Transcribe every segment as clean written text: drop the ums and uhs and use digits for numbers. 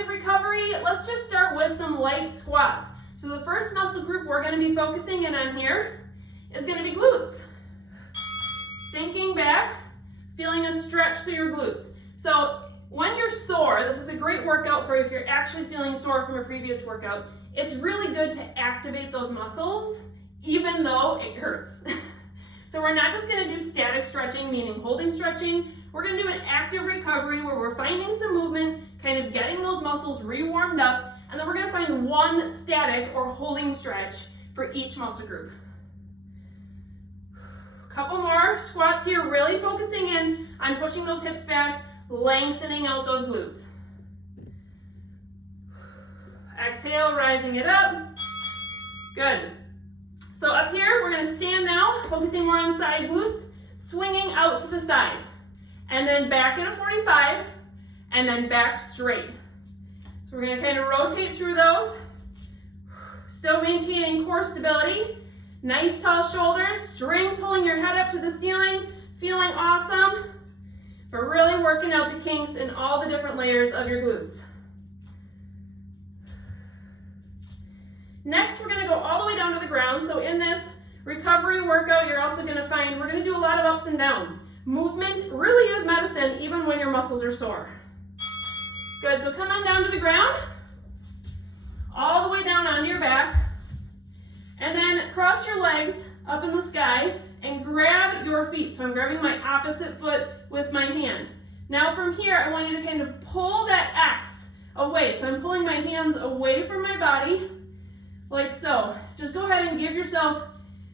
active recovery, let's just start with some light squats. So the first muscle group we're going to be focusing in on here is going to be glutes. Sinking back, feeling a stretch through your glutes. So when you're sore, this is a great workout for if you're actually feeling sore from a previous workout. It's really good to activate those muscles, even though it hurts. So we're not just going to do static stretching, meaning holding stretching. We're going to do an active recovery where we're finding some movement, kind of getting those muscles re-warmed up, and then we're going to find one static or holding stretch for each muscle group. Couple more squats here, really focusing in on pushing those hips back, lengthening out those glutes. Exhale, rising it up. Good. So up here, we're going to stand now, focusing more on side glutes, swinging out to the side. And then back at a 45, and then back straight. So we're going to kind of rotate through those. Still maintaining core stability. Nice tall shoulders, string pulling your head up to the ceiling, feeling awesome. But really working out the kinks in all the different layers of your glutes. Next, we're going to go all the way down to the ground. So in this recovery workout, you're also going to find we're going to do a lot of ups and downs. Movement really is medicine, even when your muscles are sore. Good, so come on down to the ground, all the way down onto your back, and then cross your legs up in the sky and grab your feet. So I'm grabbing my opposite foot with my hand. Now from here, I want you to kind of pull that X away. So I'm pulling my hands away from my body, like so. Just go ahead and give yourself,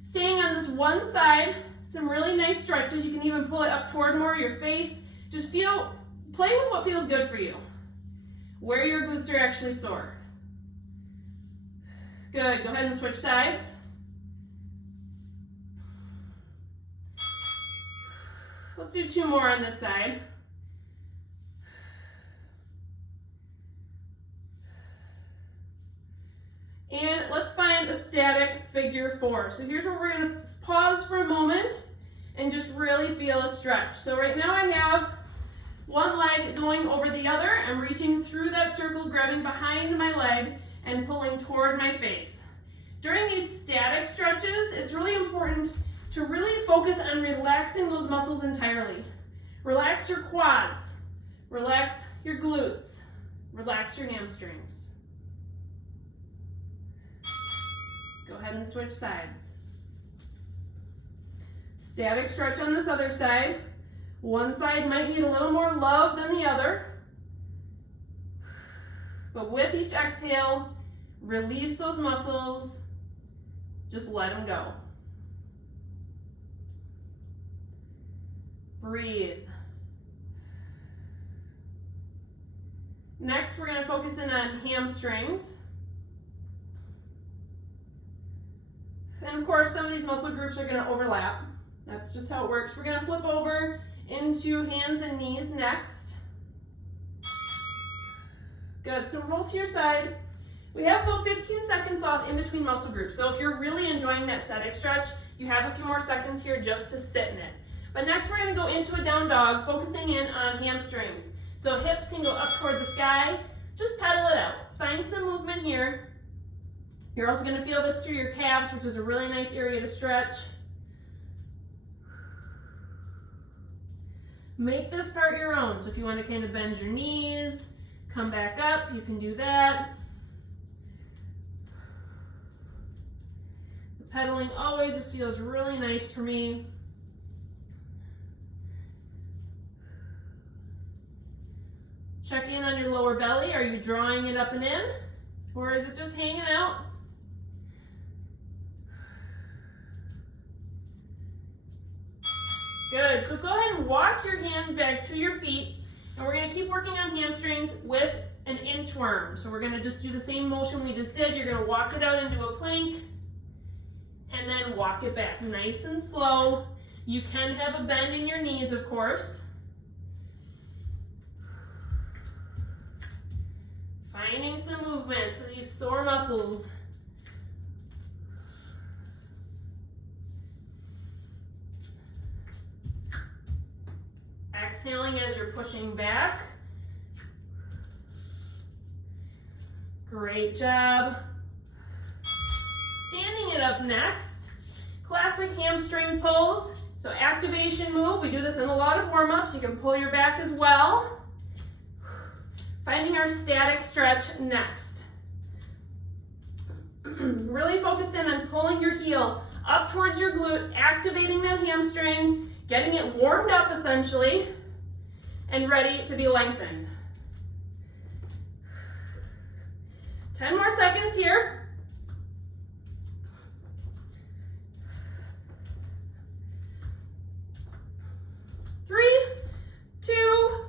staying on this one side, some really nice stretches. You can even pull it up toward more your face. Just play with what feels good for you, where your glutes are actually sore. Good, go ahead and switch sides. Let's do two more on this side. And let's find a static figure four. So here's where we're going to pause for a moment and just really feel a stretch. So right now I have one leg going over the other. I'm reaching through that circle, grabbing behind my leg and pulling toward my face. During these static stretches, it's really important to really focus on relaxing those muscles entirely. Relax your quads, relax your glutes, relax your hamstrings. Go ahead and switch sides. Static stretch on this other side. One side might need a little more love than the other. But with each exhale, release those muscles. Just let them go. Breathe. Next, we're going to focus in on hamstrings. And of course, some of these muscle groups are going to overlap. That's just how it works. We're going to flip over into hands and knees next. Good, so roll to your side. We have about 15 seconds off in between muscle groups. So if you're really enjoying that static stretch, you have a few more seconds here just to sit in it. But next we're going to go into a down dog, focusing in on hamstrings. So hips can go up toward the sky. Just pedal it out. Find some movement here. You're also going to feel this through your calves, which is a really nice area to stretch. Make this part your own. So if you want to kind of bend your knees, come back up, you can do that. The pedaling always just feels really nice for me. Check in on your lower belly. Are you drawing it up and in? Or is it just hanging out? Good, so go ahead and walk your hands back to your feet, and we're going to keep working on hamstrings with an inchworm. So we're going to just do the same motion we just did. You're going to walk it out into a plank, and then walk it back nice and slow. You can have a bend in your knees, of course. Finding some movement for these sore muscles. Exhaling as you're pushing back. Great job. Standing it up next, classic hamstring pulls. So activation move, we do this in a lot of warm-ups. You can pull your back as well. Finding our static stretch next. Really focus in on pulling your heel up towards your glute, activating that hamstring, getting it warmed up essentially, and ready to be lengthened. 10 more seconds here. 3, 2,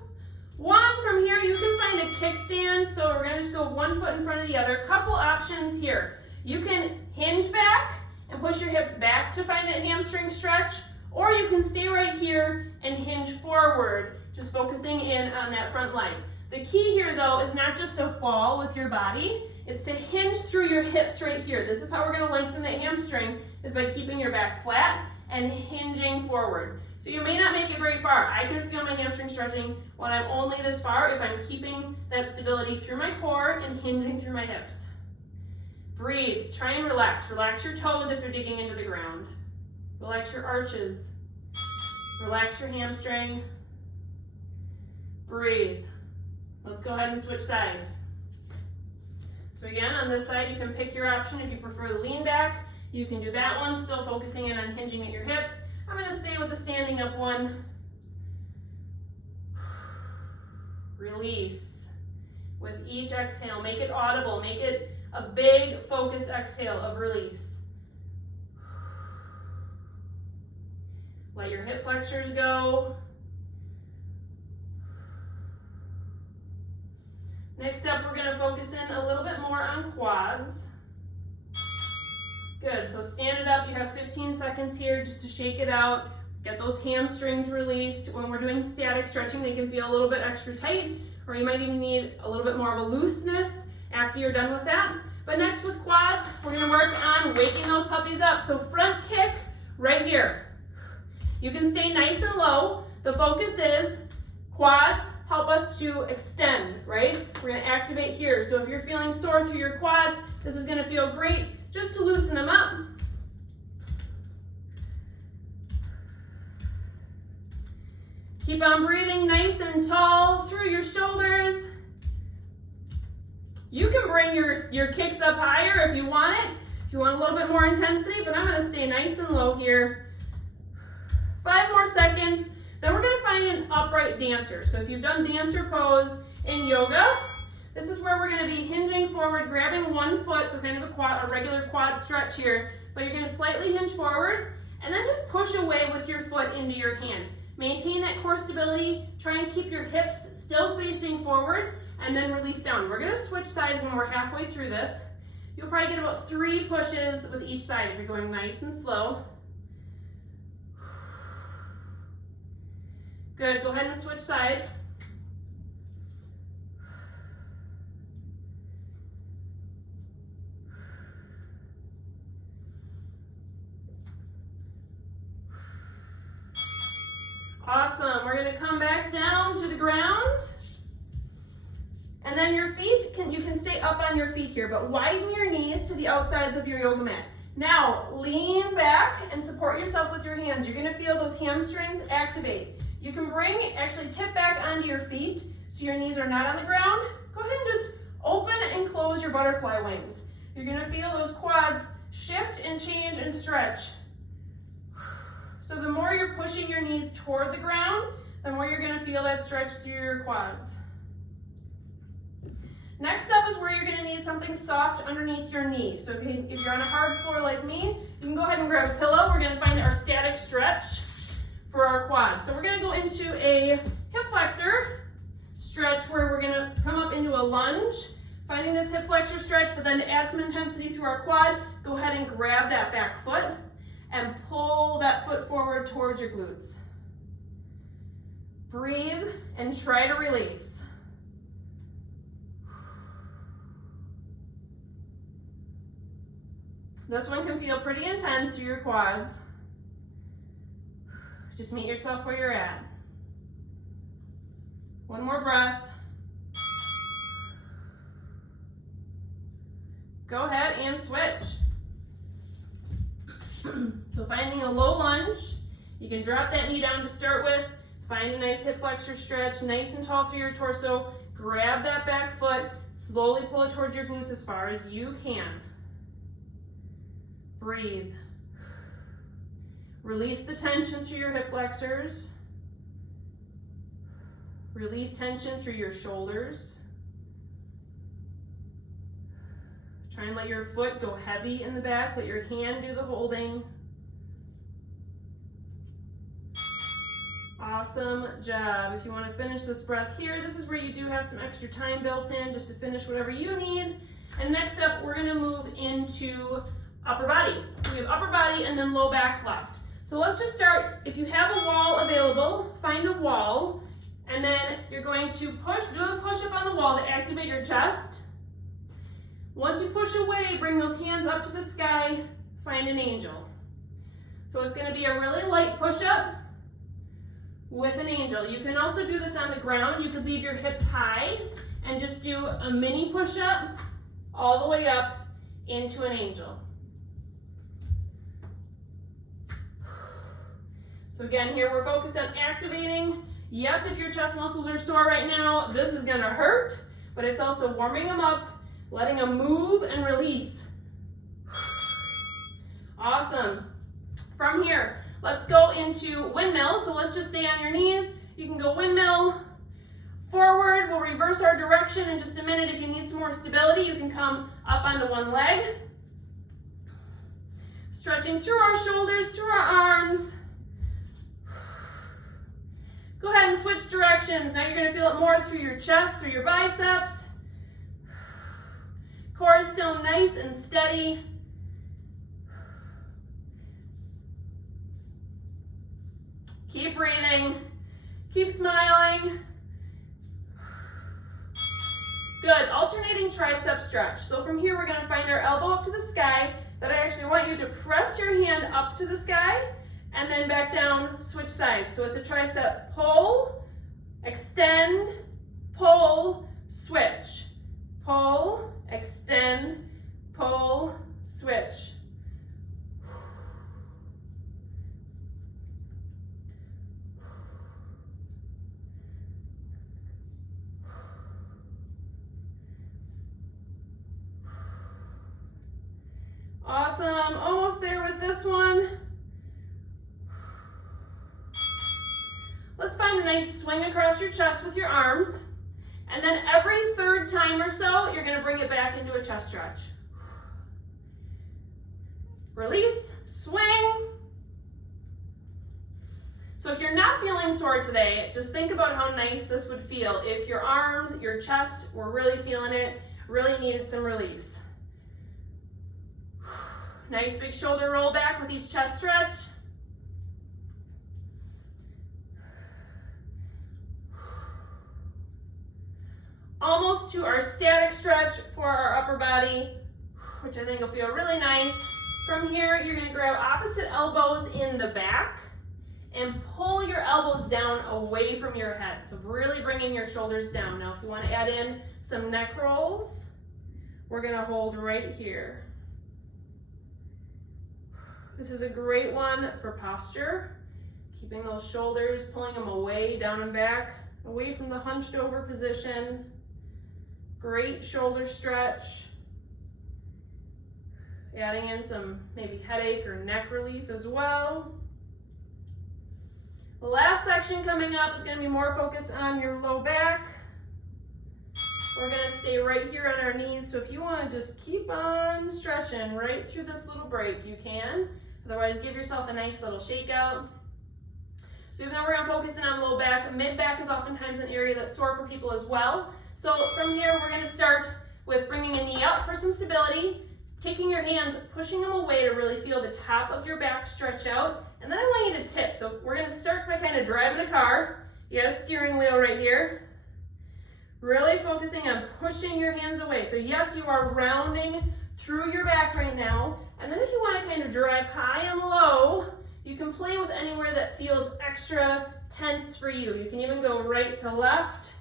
1. From here, you can find a kickstand. So we're gonna just go one foot in front of the other. Couple options here. You can hinge back and push your hips back to find that hamstring stretch, or you can stay right here and hinge forward, just focusing in on that front leg. The key here though is not just to fall with your body, it's to hinge through your hips right here. This is how we're gonna lengthen that hamstring, is by keeping your back flat and hinging forward. So you may not make it very far. I can feel my hamstring stretching when I'm only this far if I'm keeping that stability through my core and hinging through my hips. Breathe, try and relax. Relax your toes if you're digging into the ground. Relax your arches. Relax your hamstring. Breathe. Let's go ahead and switch sides. So again, on this side, you can pick your option. If you prefer the lean back, you can do that one, still focusing in on hinging at your hips. I'm gonna stay with the standing up one. Release. With each exhale, make it audible, make it a big focused exhale of release. Let your hip flexors go. Next up, we're gonna focus in a little bit more on quads. Good, so stand it up. You have 15 seconds here just to shake it out. Get those hamstrings released. When we're doing static stretching, they can feel a little bit extra tight, or you might even need a little bit more of a looseness after you're done with that. But next with quads, we're gonna work on waking those puppies up. So front kick right here. You can stay nice and low. The focus is quads help us to extend, right? We're gonna activate here. So if you're feeling sore through your quads, this is gonna feel great just to loosen them up. Keep on breathing nice and tall through your shoulders. You can bring your kicks up higher if you want it, if you want a little bit more intensity, but I'm gonna stay nice and low here. 5 more seconds. Then we're gonna find an upright dancer. So if you've done dancer pose in yoga, this is where we're gonna be hinging forward, grabbing one foot, so kind of a regular quad stretch here, but you're gonna slightly hinge forward, and then just push away with your foot into your hand. Maintain that core stability, try and keep your hips still facing forward, and then release down. We're gonna switch sides when we're halfway through this. You'll probably get about 3 pushes with each side if you're going nice and slow. Good, go ahead and switch sides. Awesome, we're gonna come back down to the ground. And then your feet, you can stay up on your feet here, but widen your knees to the outsides of your yoga mat. Now, lean back and support yourself with your hands. You're gonna feel those hamstrings activate. You can actually tip back onto your feet so your knees are not on the ground. Go ahead and just open and close your butterfly wings. You're gonna feel those quads shift and change and stretch. So the more you're pushing your knees toward the ground, the more you're gonna feel that stretch through your quads. Next up is where you're gonna need something soft underneath your knee. So if you're on a hard floor like me, you can go ahead and grab a pillow. We're gonna find our static stretch for our quads. So we're gonna go into a hip flexor stretch where we're gonna come up into a lunge, finding this hip flexor stretch, but then to add some intensity through our quad, go ahead and grab that back foot and pull that foot forward towards your glutes. Breathe and try to release. This one can feel pretty intense through your quads. Just meet yourself where you're at. One more breath. Go ahead and switch. So finding a low lunge, you can drop that knee down to start with, find a nice hip flexor stretch, nice and tall through your torso, grab that back foot, slowly pull it towards your glutes as far as you can. Breathe. Release the tension through your hip flexors. Release tension through your shoulders. Try and let your foot go heavy in the back. Let your hand do the holding. Awesome job. If you want to finish this breath here, this is where you do have some extra time built in just to finish whatever you need. And next up, we're going to move into upper body. So we have upper body and then low back left. So let's just start. If you have a wall available, find a wall. And then you're going to do a push-up on the wall to activate your chest. Once you push away, bring those hands up to the sky, find an angel. So it's going to be a really light push-up with an angel. You can also do this on the ground. You could leave your hips high and just do a mini push-up all the way up into an angel. So again, here we're focused on activating. Yes, if your chest muscles are sore right now, this is gonna hurt, but it's also warming them up, letting them move and release. Awesome. From here, let's go into windmill. So let's just stay on your knees. You can go windmill, forward. We'll reverse our direction in just a minute. If you need some more stability, you can come up onto one leg. Stretching through our shoulders, through our arms. Go ahead and switch directions. Now you're going to feel it more through your chest, through your biceps. Core is still nice and steady. Keep breathing. Keep smiling. Good. Alternating tricep stretch. So from here, we're going to find our elbow up to the sky. Then I actually want you to press your hand up to the sky and then back down, switch sides. So with the tricep, pull, extend, pull, switch. Pull, extend, pull, switch. Awesome, almost there with this one. Let's find a nice swing across your chest with your arms. And then every third time or so, you're gonna bring it back into a chest stretch. Release, swing. So if you're not feeling sore today, just think about how nice this would feel if your arms, your chest were really feeling it, really needed some release. Nice big shoulder roll back with each chest stretch. Almost to our static stretch for our upper body, which I think will feel really nice. From here, you're going to grab opposite elbows in the back and pull your elbows down away from your head. So really bringing your shoulders down. Now, if you want to add in some neck rolls, we're going to hold right here. This is a great one for posture. Keeping those shoulders, pulling them away, down and back, away from the hunched over position. Great shoulder stretch. Adding in some maybe headache or neck relief as well. The last section coming up is going to be more focused on your low back. We're going to stay right here on our knees. So if you want to just keep on stretching right through this little break, you can. Otherwise, give yourself a nice little shake out. So even though we're going to focus in on low back, mid back is oftentimes an area that's sore for people as well. So from here, we're going to start with bringing a knee up for some stability, kicking your hands, pushing them away to really feel the top of your back stretch out. And then I want you to tip. So we're going to start by kind of driving a car. You got a steering wheel right here. Really focusing on pushing your hands away. So yes, you are rounding through your back right now. And then if you want to kind of drive high and low, you can play with anywhere that feels extra tense for you. You can even go right to left.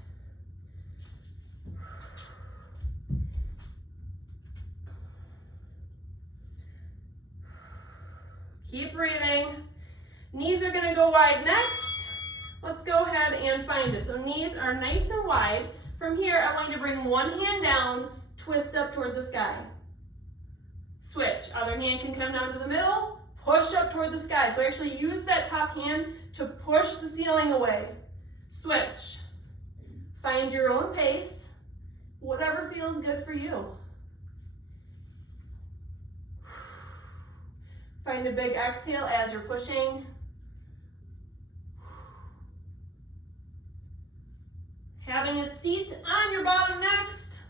Keep breathing. Knees are gonna go wide next. Let's go ahead and find it. So knees are nice and wide. From here, I'm going to bring one hand down, twist up toward the sky. Switch. Other hand can come down to the middle, push up toward the sky. So actually use that top hand to push the ceiling away. Switch. Find your own pace, whatever feels good for you. Find a big exhale as you're pushing. Having a seat on your bottom next.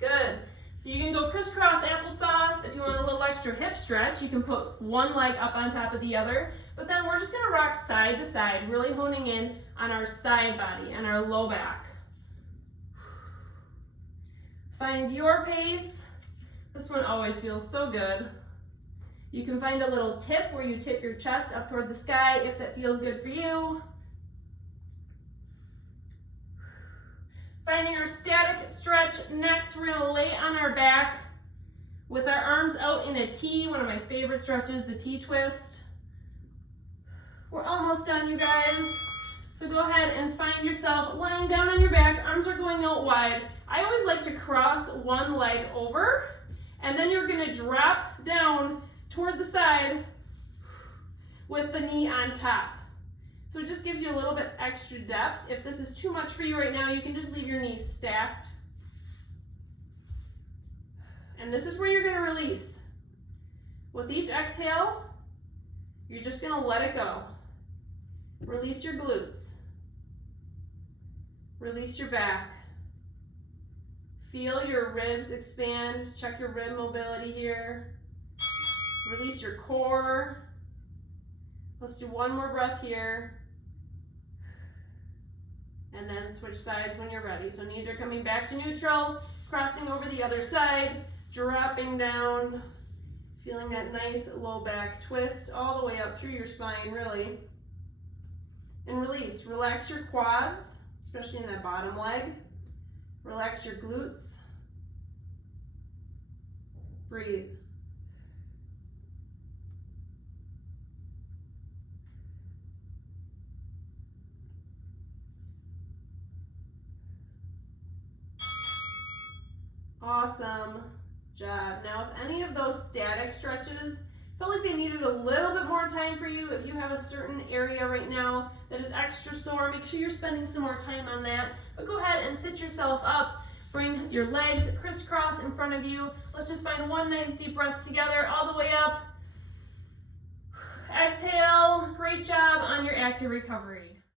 Good. So you can go crisscross applesauce. If you want a little extra hip stretch, you can put one leg up on top of the other. But then we're just gonna rock side to side, really honing in on our side body and our low back. Find your pace. This one always feels so good. You can find a little tip where you tip your chest up toward the sky if that feels good for you. Finding our static stretch next, we're gonna lay on our back with our arms out in a T, one of my favorite stretches, the T twist. We're almost done, you guys. So go ahead and find yourself lying down on your back, arms are going out wide. I always like to cross one leg over, and then you're gonna drop down toward the side with the knee on top. So it just gives you a little bit extra depth. If this is too much for you right now, you can just leave your knees stacked. And this is where you're gonna release. With each exhale, you're just gonna let it go. Release your glutes. Release your back. Feel your ribs expand. Check your rib mobility here. Release your core. Let's do one more breath here. And then switch sides when you're ready. So knees are coming back to neutral, crossing over the other side, dropping down, feeling that nice low back twist all the way up through your spine, really. And release. Relax your quads, especially in that bottom leg. Relax your glutes. Breathe. Awesome job. Now, if any of those static stretches felt like they needed a little bit more time for you, if you have a certain area right now that is extra sore, make sure you're spending some more time on that. But go ahead and sit yourself up. Bring your legs crisscross in front of you. Let's just find one nice deep breath together all the way up. Exhale. Great job on your active recovery.